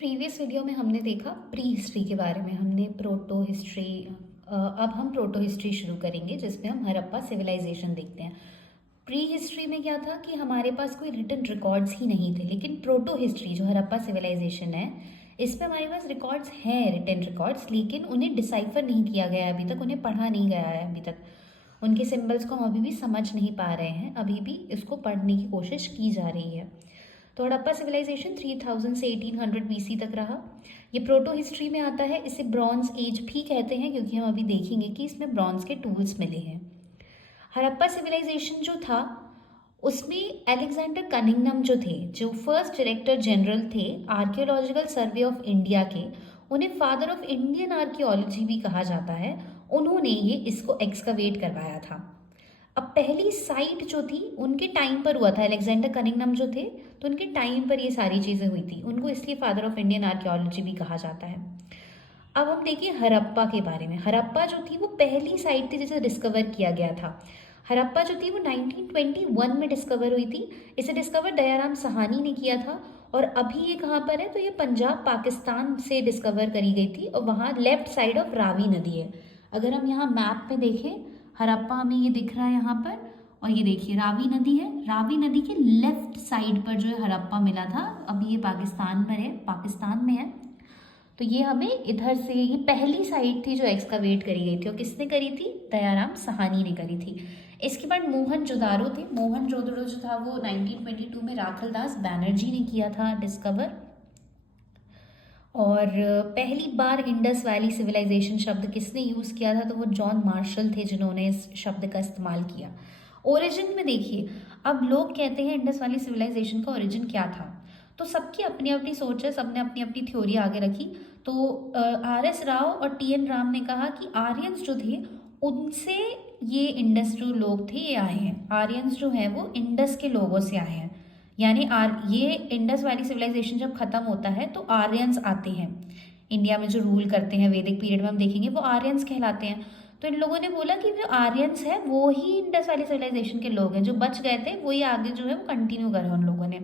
Previous video में हमने देखा प्री हिस्ट्री के बारे में। हमने प्रोटो हिस्ट्री, अब हम प्रोटो हिस्ट्री शुरू करेंगे जिसमें हम हड़प्पा सिविलाइजेशन देखते हैं। प्री हिस्ट्री में क्या था कि हमारे पास कोई रिटन रिकॉर्ड्स ही नहीं थे, लेकिन प्रोटो हिस्ट्री जो हड़प्पा सिविलाइजेशन है इसमें हमारे पास रिकॉर्ड्स हैं, रिटन रिकॉर्ड्स, लेकिन उन्हें डिसाइफर नहीं किया गया है अभी तक, उन्हें पढ़ा नहीं गया है अभी तक। उनके सिंबल्स को हम अभी भी समझ नहीं पा रहे हैं, अभी भी इसको पढ़ने की कोशिश की जा रही है। तो हड़प्पा सिविलाइजेशन 3000 से 1800 बीसी तक रहा। ये प्रोटो हिस्ट्री में आता है, इसे ब्रॉन्ज एज भी कहते हैं क्योंकि हम अभी देखेंगे कि इसमें ब्रॉन्ज के टूल्स मिले हैं। हड़प्पा सिविलाइजेशन जो था उसमें अलेक्जेंडर कनिंगनम जो थे, जो फर्स्ट डायरेक्टर जनरल थे आर्कियोलॉजिकल सर्वे ऑफ इंडिया के, उन्हें फादर ऑफ इंडियन आर्कियोलॉजी भी कहा जाता है, उन्होंने ये इसको एक्सकवेट करवाया था। अब पहली साइट जो थी उनके टाइम पर हुआ था, अलेक्जेंडर कनिंगनम जो थे तो उनके टाइम पर ये सारी चीज़ें हुई थी, उनको इसलिए फादर ऑफ इंडियन आर्कियोलॉजी भी कहा जाता है। अब हम देखिए हड़प्पा के बारे में। हड़प्पा जो थी वो पहली साइट थी जिसे डिस्कवर किया गया था। हड़प्पा जो थी वो 1921 में डिस्कवर हुई थी। इसे डिस्कवर दयाराम सहानी ने किया था। और अभी ये कहाँ पर है तो ये पंजाब पाकिस्तान से डिस्कवर करी गई थी और वहाँ लेफ्ट साइड ऑफ रावी नदी है। अगर हम यहाँ मैप पे देखें, हड़प्पा हमें ये दिख रहा है यहाँ पर, और ये देखिए रावी नदी है। रावी नदी के लेफ्ट साइड पर जो है हड़प्पा मिला था। अभी ये पाकिस्तान में है, पाकिस्तान में है। तो ये हमें इधर से, ये पहली साइट थी जो एक्सकवेट करी गई थी और किसने करी थी? दयाराम सहानी ने करी थी। इसके बाद मोहनजोदारो थे। मोहनजोदड़ो जो था वो 1922 में राखलदास बैनर्जी ने किया था डिस्कवर। और पहली बार इंडस वैली सिविलाइजेशन शब्द किसने यूज़ किया था तो वो जॉन मार्शल थे जिन्होंने इस शब्द का इस्तेमाल किया। ओरिजिन में देखिए, अब लोग कहते हैं इंडस वैली सिविलाइजेशन का ओरिजिन क्या था, तो सबकी अपनी अपनी सोच है, सबने अपनी अपनी थ्योरी आगे रखी। तो आर एस राव और टी एन राम ने कहा कि आर्यंस जो थे उनसे ये इंडस जो लोग थे ये आए हैं। आर्यंस जो हैं वो इंडस के लोगों से आए हैं, यानी ये इंडस वैली सिविलाइजेशन जब खत्म होता है तो आर्यंस आते हैं इंडिया में, जो रूल करते हैं वैदिक पीरियड में, हम देखेंगे वो आर्यंस कहलाते हैं। तो इन लोगों ने बोला कि जो आर्यंस है वो ही इंडस वैली सिविलाइजेशन के लोग हैं, जो बच गए थे वही आगे जो है वो कंटिन्यू करा उन लोगों ने।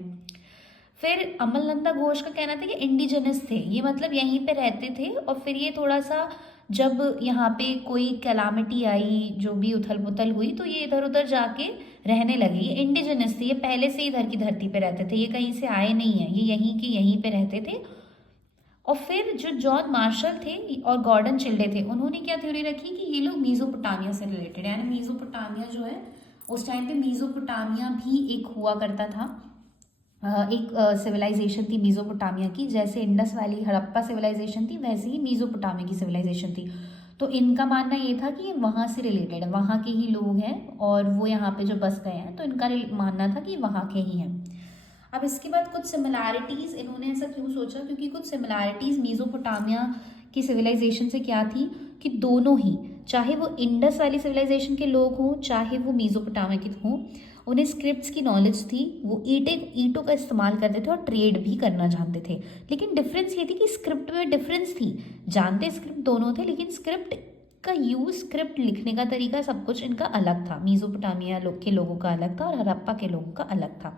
फिर अमलनंदा घोष का कहना था कि इंडिजिनस थे ये, मतलब यहीं पे रहते थे, और फिर ये थोड़ा सा जब यहाँ पे कोई कैलामिटी आई, जो भी उथल पुथल हुई, तो ये इधर उधर जाके रहने लगे। ये इंडिजिनस थे, ये पहले से इधर की धरती पे रहते थे, ये कहीं से आए नहीं हैं, ये यहीं के यहीं पे रहते थे। और फिर जो जॉन मार्शल थे और गॉर्डन चिल्डे थे, उन्होंने क्या थ्योरी रखी कि ये लोग मीजोपोटामिया से रिलेटेड, यानी मीजोपोटामिया जो है उस टाइम पे मीजोपोटामिया भी एक हुआ करता था, एक सिविलाइजेशन थी मीजोपोटामिया की। जैसे इंडस वैली हड़प्पा सिविलाइजेशन थी वैसे ही मीजोपोटामिया की सिविलाइजेशन थी। तो इनका मानना ये था कि ये वहाँ से रिलेटेड है, वहाँ के ही लोग हैं और वो यहाँ पे जो बस गए हैं, तो इनका मानना था कि वहाँ के ही हैं। अब इसके बाद कुछ सिमिलैरिटीज़, इन्होंने ऐसा क्यों सोचा क्योंकि कुछ सिमिलैरिटीज़ मीजोपोटामिया की सिविलाइजेशन से क्या थी कि दोनों ही, चाहे वो इंडस वाली सिविलाइजेशन के लोग हों चाहे वो मीजोपोटामिया के हों, उन्हें स्क्रिप्ट्स की नॉलेज थी, वो ईंटों का इस्तेमाल करते थे और ट्रेड भी करना जानते थे। लेकिन डिफरेंस ये थी कि स्क्रिप्ट में डिफरेंस थी, जानते स्क्रिप्ट दोनों थे लेकिन स्क्रिप्ट का यूज़, स्क्रिप्ट लिखने का तरीका, सब कुछ इनका अलग था। मीजोपोटामिया के लोगों का अलग था और हड़प्पा के लोगों का अलग था।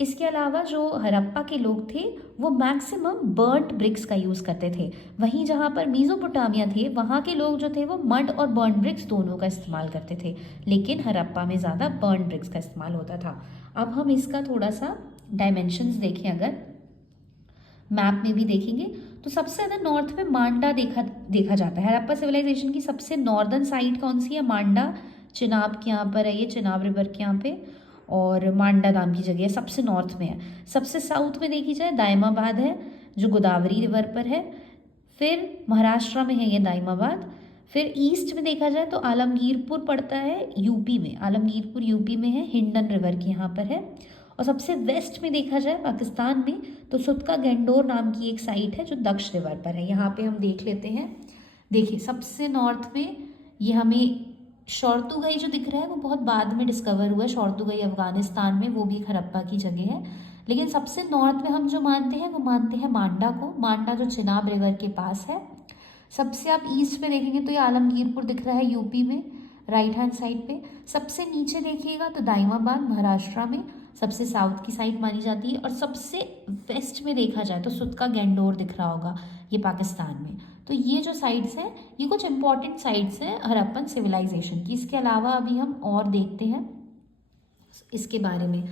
इसके अलावा जो हड़प्पा के लोग थे वो मैक्सिमम बर्न्ट ब्रिक्स का यूज़ करते थे, वहीं जहाँ पर मीजोपोटामिया थे वहाँ के लोग जो थे वो मड और बर्न्ट ब्रिक्स दोनों का इस्तेमाल करते थे, लेकिन हड़प्पा में ज़्यादा बर्न्ट ब्रिक्स का इस्तेमाल होता था। अब हम इसका थोड़ा सा डायमेंशंस देखें, अगर मैप में भी देखेंगे तो सबसे ज़्यादा नॉर्थ में मांडा देखा जाता है। हड़प्पा सिविलाइजेशन की सबसे नॉर्दर्न साइड कौन सी है? मांडा, चिनाब के यहाँ पर है, ये चिनाब रिवर के यहाँ पे, और मांडा नाम की जगह है, सबसे नॉर्थ में है। सबसे साउथ में देखी जाए दाइमाबाद है जो गोदावरी रिवर पर है, फिर महाराष्ट्र में है ये दाइमाबाद। फिर ईस्ट में देखा जाए तो आलमगीरपुर पड़ता है यूपी में, आलमगीरपुर यूपी में है, हिंडन रिवर के यहाँ पर है। और सबसे वेस्ट में देखा जाए पाकिस्तान में तो सुतका गेंडोर नाम की एक साइट है जो दक्ष रिवर पर है। यहाँ पे हम देख लेते हैं, देखिए सबसे नॉर्थ में ये हमें शौर्तुगाई जो दिख रहा है वो बहुत बाद में डिस्कवर हुआ है, शौर्तुगाई अफगानिस्तान में, वो भी हड़प्पा की जगह है। लेकिन सबसे नॉर्थ में हम जो मानते हैं वो मानते हैं मांडा को, मांडा जो चिनाब रिवर के पास है। सबसे आप ईस्ट में देखेंगे तो ये आलमगीरपुर दिख रहा है यूपी में, राइट हैंड साइड पे। सबसे नीचे देखिएगा तो दाइमाबाद महाराष्ट्र में। सबसे साउथ की साइड मानी जाती है, और सबसे वेस्ट में देखा जाए तो सुत का गैंडोर दिख रहा होगा, ये पाकिस्तान में। तो ये जो साइट्स हैं ये कुछ इंपॉर्टेंट साइट्स हैं हड़प्पन सिविलाइजेशन की। इसके अलावा अभी हम और देखते हैं इसके बारे में।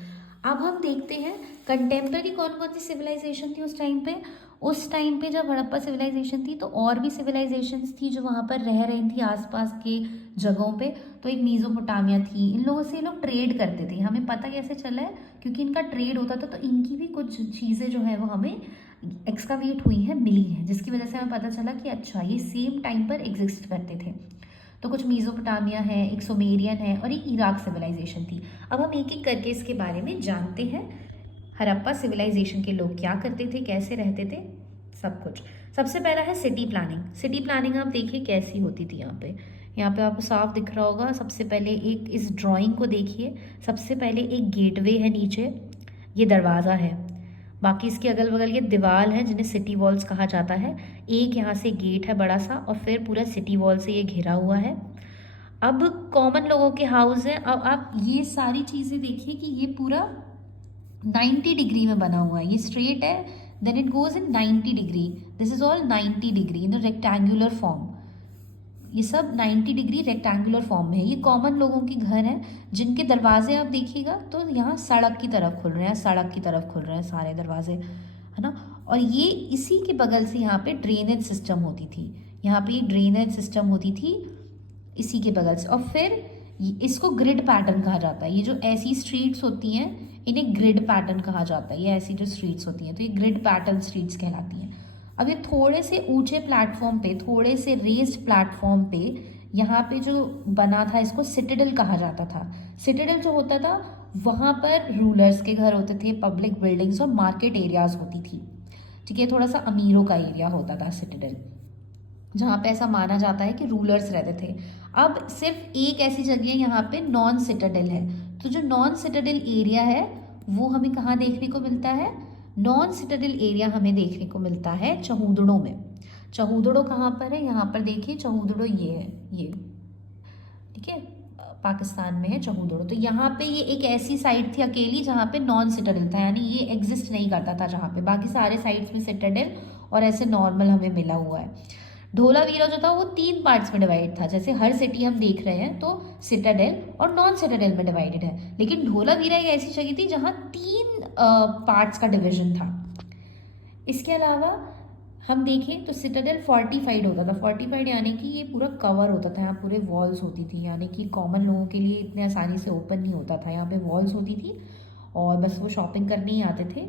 अब हम देखते हैं कंटेम्प्रेरी कौन कौन सी सिविलाइजेशन थी उस टाइम पे। उस टाइम पे जब हड़प्पा सिविलाइजेशन थी तो और भी सिविलाइजेशंस थी जो वहाँ पर रह रही थी आसपास के जगहों पे। तो एक मीज़ोपोटामिया थी, इन लोगों से ये लोग ट्रेड करते थे। हमें पता कैसे चला है, क्योंकि इनका ट्रेड होता था, तो इनकी भी कुछ चीज़ें जो है वो हमें एक्सकावेट हुई हैं, मिली हैं, जिसकी वजह से हमें पता चला कि अच्छा ये सेम टाइम पर एग्जिस्ट करते थे। तो कुछ मीज़ोपोटामिया है, एक सुमेरियन है, और एक इराक सिविलाइजेशन थी। अब हम एक एक करके इसके बारे में जानते हैं। हड़प्पा सिविलाइजेशन के लोग क्या करते थे, कैसे रहते थे, सब कुछ। सबसे पहला है सिटी प्लानिंग। सिटी प्लानिंग आप देखिए कैसी होती थी यहाँ पे आपको साफ दिख रहा होगा। सबसे पहले एक इस ड्राइंग को देखिए, सबसे पहले एक गेटवे है नीचे, ये दरवाज़ा है, बाकी इसके अगल बगल ये दीवार है जिन्हें सिटी वॉल्स कहा जाता है। एक यहाँ से गेट है बड़ा सा, और फिर पूरा सिटी वॉल से ये घिरा हुआ है। अब कॉमन लोगों के हाउस है। अब आप ये सारी चीज़ें देखिए कि ये पूरा 90 डिग्री में बना हुआ है, ये स्ट्रेट है, then it goes in 90 degree, this is all 90 degree in rectangular form. ये सब 90 डिग्री रेक्टेंगुलर फॉर्म में है। ये कॉमन लोगों के घर हैं जिनके दरवाजे आप देखिएगा तो यहाँ सड़क की तरफ खुल रहे हैं, सड़क की तरफ खुल रहे हैं सारे दरवाजे, है ना। और ये इसी के बगल से यहाँ पे ड्रेनेज सिस्टम होती थी, यहाँ पे ड्रेनेज सिस्टम होती थी इसी के बगल से। और फिर इसको ग्रिड पैटर्न कहा जाता है। ये जो ऐसी स्ट्रीट्स होती हैं इन्हें ग्रिड पैटर्न कहा जाता है। ये ऐसी जो स्ट्रीट्स होती हैं तो ये ग्रिड पैटर्न स्ट्रीट्स कहलाती हैं। अब ये थोड़े से ऊंचे प्लेटफॉर्म पे, थोड़े से रेज्ड प्लेटफॉर्म पे यहाँ पे जो बना था इसको सिटाडेल कहा जाता था। सिटाडेल जो होता था वहाँ पर रूलर्स के घर होते थे, पब्लिक बिल्डिंग्स और मार्केट एरियाज होती थी। ठीक है, थोड़ा सा अमीरों का एरिया होता था सिटाडेल, जहाँ पे ऐसा माना जाता है कि रूलर्स रहते थे। अब सिर्फ एक ऐसी जगह यहाँ पे नॉन सिटाडेल है। तो जो नॉन सिटाडेल एरिया है वो हमें कहाँ देखने को मिलता है, नॉन सिटाडेल एरिया हमें देखने को मिलता है चहूदड़ों में। चहूदड़ो कहाँ पर है, यहाँ पर देखिए चहूदड़ो ये है, ये ठीक है पाकिस्तान में है चहूदड़ो। तो यहाँ पे ये एक ऐसी साइड थी अकेली जहाँ पे नॉन सिटाडेल था, यानी ये एग्जिस्ट नहीं करता था, जहाँ पे बाकी सारे साइड्स में सिटाडेल और ऐसे नॉर्मल हमें मिला हुआ है। धोलावीरा जो था वो 3 पार्ट्स में डिवाइड था, जैसे हर सिटी हम देख रहे हैं तो सिटाडेल और नॉन सिटाडेल में डिवाइडेड है, लेकिन धोलावीरा एक ऐसी जगह थी जहाँ 3 पार्ट्स का डिवीजन था। इसके अलावा हम देखें तो सिटाडेल फोर्टिफाइड होता था। फोर्टिफाइड यानी कि ये पूरा कवर होता था, यहाँ पूरे वॉल्स होती थी, यानी कि कॉमन लोगों के लिए इतने आसानी से ओपन नहीं होता था। यहाँ पे वॉल्स होती थी और बस वो शॉपिंग करने ही आते थे।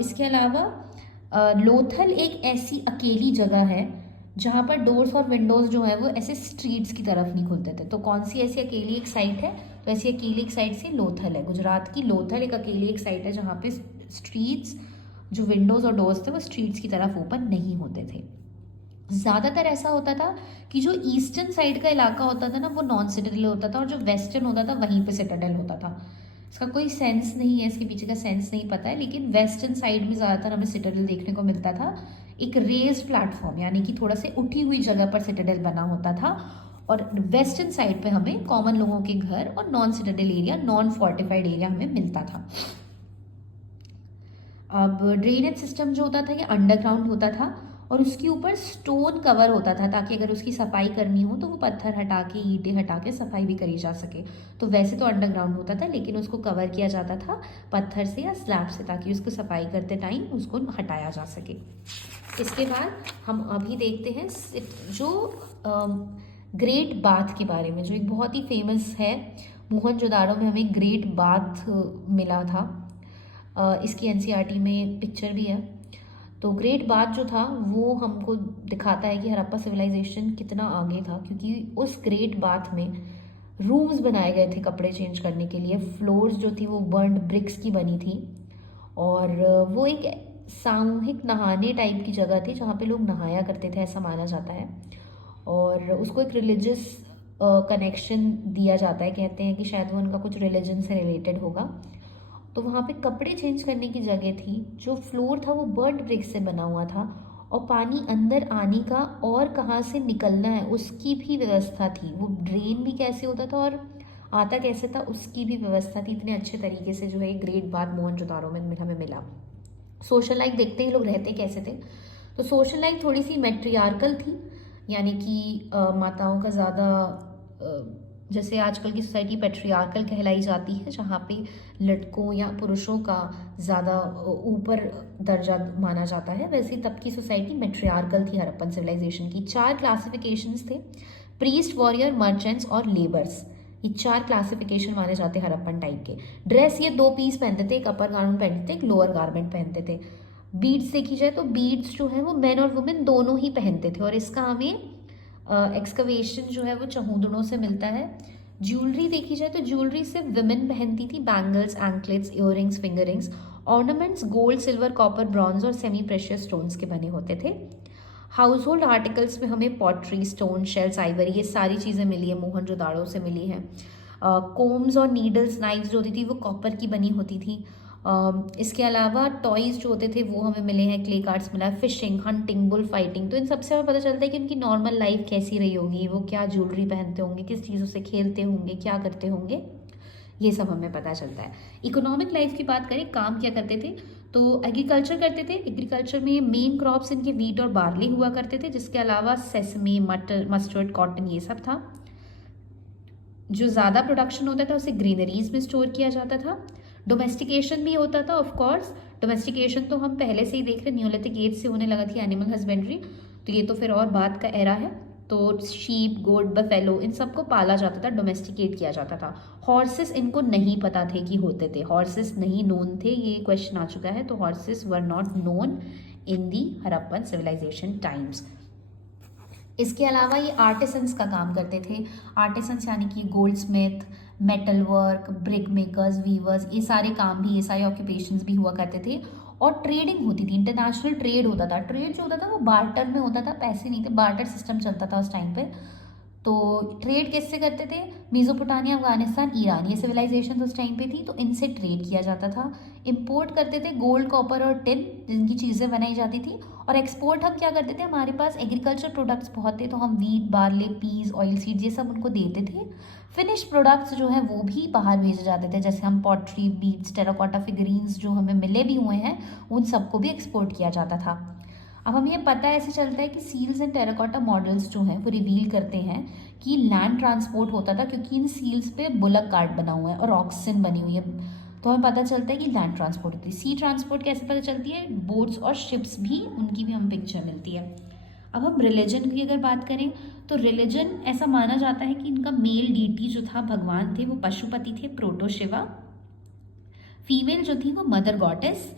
इसके अलावा लोथल एक ऐसी अकेली जगह है जहाँ पर डोर्स और विंडोज़ जो है वो ऐसे स्ट्रीट्स की तरफ नहीं खुलते थे। तो कौन सी ऐसी अकेली एक साइट है, तो ऐसी अकेली एक साइट से लोथल है, गुजरात की लोथल एक अकेली एक साइट है जहाँ पे स्ट्रीट्स जो विंडोज़ और डोर्स थे वो स्ट्रीट्स की तरफ ओपन नहीं होते थे। ज़्यादातर ऐसा होता था कि जो ईस्टर्न साइड का इलाका होता था ना वो नॉन सिटाडेल होता था, और जो वेस्टर्न होता था वहीं पे सिटाडेल होता था। इसका कोई सेंस नहीं है, इसके पीछे का सेंस नहीं पता है, लेकिन वेस्टर्न साइड में ज़्यादातर हमें सिटाडेल देखने को मिलता था। एक रेज्ड प्लेटफॉर्म यानी कि थोड़ा से उठी हुई जगह पर सिटाडेल बना होता था, और वेस्टर्न साइड पे हमें कॉमन लोगों के घर और non Citadel area, non fortified area हमें मिलता था। अब ड्रेनेज सिस्टम जो होता था ये अंडरग्राउंड होता था, और उसके ऊपर स्टोन कवर होता था ताकि अगर उसकी सफाई करनी हो तो वो पत्थर हटा के, ईंटें हटा के सफाई भी करी जा सके। तो वैसे तो अंडरग्राउंड होता था लेकिन उसको कवर किया जाता था पत्थर से या स्लैब से, ताकि उसको सफाई करते टाइम उसको हटाया जा सके। इसके बाद हम अभी देखते हैं जो ग्रेट बाथ के बारे में, जो एक बहुत ही फेमस है। मोहनजोदाड़ो में हमें ग्रेट बाथ मिला था, इसकी एनसीईआरटी में पिक्चर भी है। तो ग्रेट बाथ जो था वो हमको दिखाता है कि हड़प्पा सिविलाइजेशन कितना आगे था, क्योंकि उस ग्रेट बाथ में रूम्स बनाए गए थे कपड़े चेंज करने के लिए। फ्लोर्स जो थी वो बर्न्ड ब्रिक्स की बनी थी, और वो एक सामूहिक नहाने टाइप की जगह थी जहाँ पे लोग नहाया करते थे, ऐसा माना जाता है। और उसको एक रिलीजियस कनेक्शन दिया जाता है, कहते हैं कि शायद वो उनका कुछ रिलीजन से रिलेटेड होगा। तो वहाँ पे कपड़े चेंज करने की जगह थी, जो फ्लोर था वो बर्न्ड ब्रिक्स से बना हुआ था, और पानी अंदर आने का और कहाँ से निकलना है उसकी भी व्यवस्था थी। वो ड्रेन भी कैसे होता था और आता कैसे था उसकी भी व्यवस्था थी, इतने अच्छे तरीके से जो है ग्रेट बाद मोहनजोदाड़ो में हमें मिला। सोशल लाइफ देखते ही लोग रहते कैसे थे, तो सोशल लाइफ थोड़ी सी मैट्रियार्कल थी, यानी कि माताओं का ज़्यादा, जैसे आजकल की सोसाइटी पैट्रियार्कल कहलाई जाती है, जहाँ पे लड़कों या पुरुषों का ज़्यादा ऊपर दर्जा माना जाता है, वैसे तब की सोसाइटी मैट्रियार्कल थी हड़प्पन सिविलाइजेशन की। 4 क्लासिफिकेशंस थे, प्रीस्ट, वॉरियर, मर्चेंट्स और लेबर्स। ये 4 क्लासिफिकेशन माने जाते हैं हड़प्पन टाइप के। ड्रेस ये 2 पीस पहनते थे, एक अपर गारमेंट पहनते थे, एक लोअर गारमेंट पहनते थे। बीड्स देखी जाए तो बीड्स जो है वो मेन और वुमेन दोनों ही पहनते थे, और इसका हमें एक्सकवेशन जो है वो चहूदड़ों से मिलता है। ज्वेलरी देखी जाए तो ज्वेलरी सिर्फ विमेन पहनती थी, bangles, anklets, earrings, fingerings. Ornaments gold, silver, copper, bronze और सेमी प्रेशियस स्टोन्स के बने होते थे। हाउस होल्ड आर्टिकल्स में हमें पॉटरी, स्टोन, शेल्स, आइवरी, ये सारी चीज़ें मिली है, मोहनजोदाड़ो से मिली हैं। कोम्स और नीडल्स, नाइफ्स जो होती थी वो कॉपर की बनी होती थी। इसके अलावा टॉयज़ जो होते थे वो हमें मिले हैं, क्ले कार्ड्स मिला है, फिशिंग, हंटिंग, बुल फाइटिंग। तो इन सबसे हमें पता चलता है कि उनकी नॉर्मल लाइफ कैसी रही होगी, वो क्या ज्वेलरी पहनते होंगे, किस चीज़ों से खेलते होंगे, क्या करते होंगे, ये सब हमें पता चलता है। इकोनॉमिक लाइफ की बात करें, काम क्या करते थे, तो एग्रीकल्चर करते थे। एग्रीकल्चर में मेन क्रॉप्स इनके वीट और बार्ली हुआ करते थे, जिसके अलावा सेसमी, मटर, मस्टर्ड, कॉटन, ये सब था। जो ज़्यादा प्रोडक्शन होता था उसे ग्रीनरीज में स्टोर किया जाता था। डोमेस्टिकेशन भी होता था, ऑफ कोर्स। डोमेस्टिकेशन तो हम पहले से ही देख रहे, न्यूलिथिक एज से होने लगा थी एनिमल हस्बेंड्री, तो ये तो फिर और बात का एरा है। तो शीप, गोट, बफेलो, इन सबको पाला जाता था, डोमेस्टिकेट किया जाता था। हॉर्सेस इनको नहीं पता थे कि होते थे, हॉर्सेस नहीं नोन थे, ये क्वेश्चन आ चुका है, तो horses were not known in the Harappan civilisation times. इसके अलावा ये आर्टिसंस का काम करते थे। आर्टिसंस यानी कि goldsmith, metal work, brick makers, weavers, ये सारे काम भी, ये सारे ऑक्यूपेशंस भी हुआ करते थे। और ट्रेडिंग होती थी, इंटरनेशनल ट्रेड होता था। ट्रेड जो होता था वो बार्टर में होता था, पैसे नहीं थे, बार्टर सिस्टम चलता था उस टाइम पे। तो ट्रेड किससे करते थे, मेसोपोटामिया, अफगानिस्तान, ईरान, ये सिविलाइजेशन उस टाइम पे थी, तो इनसे ट्रेड किया जाता था। इंपोर्ट करते थे गोल्ड, कॉपर और टिन, जिनकी चीज़ें बनाई जाती थी। और एक्सपोर्ट हम क्या करते थे, हमारे पास एग्रीकल्चर प्रोडक्ट्स बहुत थे, तो हम wheat, barley, peas, oil seeds, ये सब उनको देते थे। फिनिश प्रोडक्ट्स जो हैं वो भी बाहर भेजे जाते थे, जैसे हम पॉटरी, बीड्स, टेराकोटा फिगरीन्स जो हमें मिले भी हुए हैं, उन सबको भी एक्सपोर्ट किया जाता था। अब हमें ये पता ऐसे चलता है कि सील्स एंड टेराकोटा मॉडल्स जो हैं वो रिवील करते हैं कि लैंड ट्रांसपोर्ट होता था, क्योंकि इन सील्स पे बुलक कार्ट बना हुआ है और ऑक्सिन बनी हुई है, तो हमें पता चलता है कि लैंड ट्रांसपोर्ट होती है। सी ट्रांसपोर्ट कैसे पता चलती है, बोट्स और शिप्स भी, उनकी भी हमें पिक्चर मिलती है। अब हम रिलीजन की अगर बात करें, तो रिलीजन ऐसा माना जाता है कि इनका मेल डीटी जो था, भगवान थे, वो पशुपति थे, प्रोटो शिवा। फीमेल जो थी वो मदर गॉडेस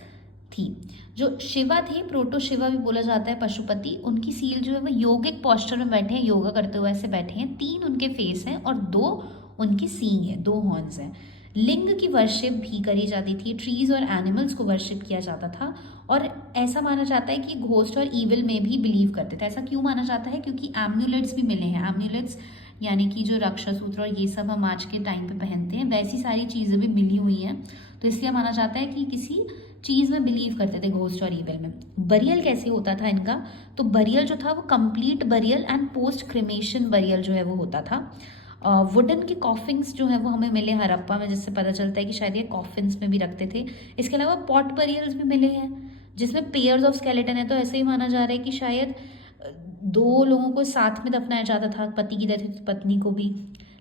थी। जो शिवा थे, प्रोटो शिवा भी बोला जाता है, पशुपति, उनकी सील जो है वो योगिक पोस्चर में बैठे हैं, योगा करते हुए ऐसे बैठे हैं। 3 उनके फेस हैं और 2 उनकी सींग है, 2 हॉर्न्स हैं। लिंग की वर्शिप भी करी जाती थी, ट्रीज और एनिमल्स को वर्शिप किया जाता था। और ऐसा माना जाता है कि घोस्ट और ईविल में भी बिलीव करते थे। ऐसा क्यों माना जाता है, क्योंकि एम्यूलेट्स भी मिले हैं। एम्यूलेट्स यानी कि जो रक्षा सूत्र और ये सब हम आज के टाइम पे पहनते हैं, वैसी सारी चीज़ें भी मिली हुई हैं, तो इसलिए माना जाता है कि किसी चीज़ में बिलीव करते थे, घोस्ट और ईविल में। बरियल कैसे होता था इनका, तो बरियल जो था वो complete burial and post cremation burial जो है वो होता था। वुडन के कॉफिन्स जो है वो हमें मिले हड़प्पा में, जिससे पता चलता है कि शायद ये कॉफिन्स में भी रखते थे। इसके अलावा पॉट बरियल्स भी मिले हैं जिसमें पेयर्स ऑफ स्केलेटन है, तो ऐसे ही माना जा रहा है कि शायद 2 लोगों को साथ में दफनाया जाता था, पति की डेथ हुई तो पत्नी को भी।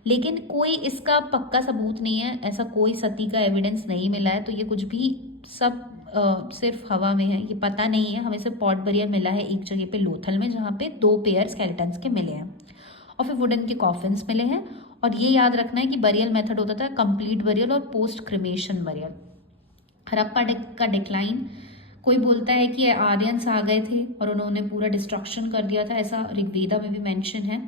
लेकिन कोई इसका पक्का सबूत नहीं है, ऐसा कोई सती का एविडेंस नहीं मिला है, तो ये कुछ भी सब सिर्फ हवा में है, ये पता नहीं है। हमें सिर्फ पॉट बरियल मिला है एक जगह पे लोथल में, जहाँ पे 2 पेयर स्केलेटन्स के मिले हैं, और फिर वुडन के कॉफिन्स मिले हैं। और ये याद रखना है कि बरियल मेथड होता था कंप्लीट बरियल और पोस्ट क्रिमेशन बरियल। हड़प्पा का डिक्लाइन, कोई बोलता है कि आर्यंस आ गए थे और उन्होंने पूरा डिस्ट्रक्शन कर दिया था, ऐसा ऋग्वेदा में भी मेंशन है।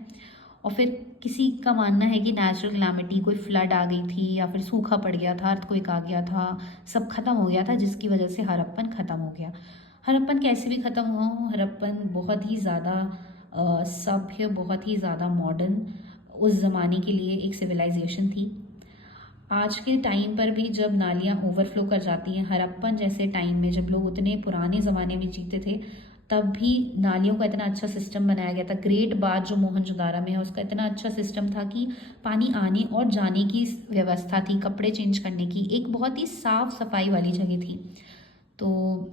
और फिर किसी का मानना है कि नेचुरल क्लैमिटी, कोई फ्लड आ गई थी या फिर सूखा पड़ गया था, अर्थक्वेक आ गया था, सब खत्म हो गया था, जिसकी वजह से हड़प्पन खत्म हो गया। हड़प्पन कैसे भी खत्म हुआ हो, हड़प्पन बहुत ही ज़्यादा सभ्य, बहुत ही ज़्यादा मॉडर्न उस ज़माने के लिए एक सिविलाइजेशन थी। आज के टाइम पर भी जब नालियाँ ओवरफ्लो कर जाती हैं, हड़प्पन जैसे टाइम में जब लोग उतने पुराने ज़माने में जीते थे, तब भी नालियों का इतना अच्छा सिस्टम बनाया गया था। ग्रेट बाथ जो मोहनजोदारो में है उसका इतना अच्छा सिस्टम था कि पानी आने और जाने की व्यवस्था थी, कपड़े चेंज करने की, एक बहुत ही साफ सफाई वाली जगह थी। तो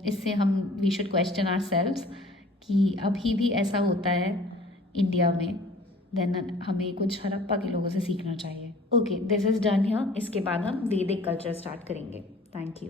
इससे हम we should question ourselves कि अभी भी ऐसा होता है इंडिया में, देन हमें कुछ हड़प्पा के लोगों से सीखना चाहिए। Okay, this is done here. इसके बाद हम वैदिक कल्चर स्टार्ट करेंगे। Thank you.